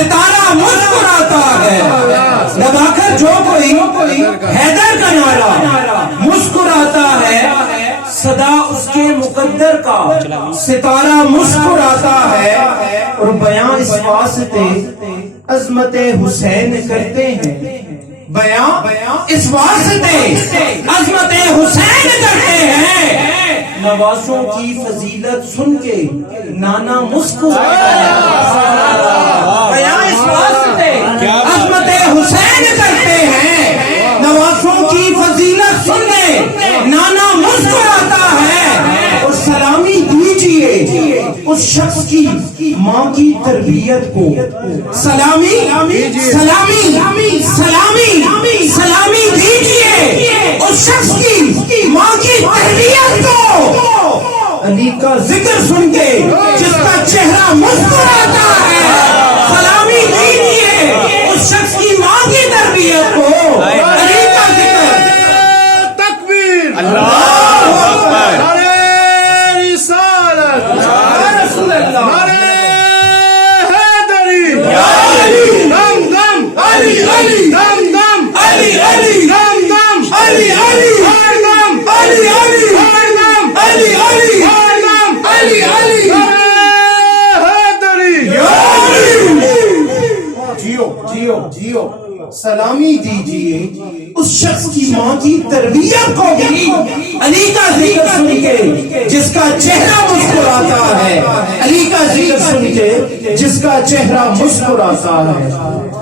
ستارہ مسکراتا ہے، دبا کر جو کوئی حیدر کا نعرہ مسکراتا ہے، صدا اس کے مقدر کا ستارہ مسکراتا ہے، اور بیان اس واسطے عظمت حسین کرتے ہیں، بیان اس واسطے عظمت حسین کرتے ہیں، نوازوں کی فضیلت سن کے نانا مسکراتا ہے، بیان اس واسطے عظمت حسین کرتے ہیں، نوازوں کی فضیلت سن کے نانا مسکراتا ہے، اور سلامی دیجئے اس شخص کی ماں کی تربیت کو، سلامی سلامی سلامی سلامی دیجئے اس شخص کی ماں کی تربیت کو، علی کا ذکر سن کے جس کا چہرہ مسکراتا ہے، سلامی دیجئے اس شخص کی ماں کی تربیت کو، علی کا ذکر۔ تکبیر، اللہ اکبر، نعرہ رسالت، یا رسول اللہ، نعرہ حیدری، یا علی، دم دم علی علی، دم دم علی علی، دم دم علی علی، ہر دم علی علی، ہر دم علی علی، ہر دم علی علی، نعرہ حیدری، یا علی۔ جیو جیو جیو، سلامی دیجئے اس شخص کی ماں کی تربیت کو بھی، علی کا ذکر سن کے جس کا چہرہ مسکراتا ہے، علی کا ذکر سن کے جس کا چہرہ مسکراتا ہے۔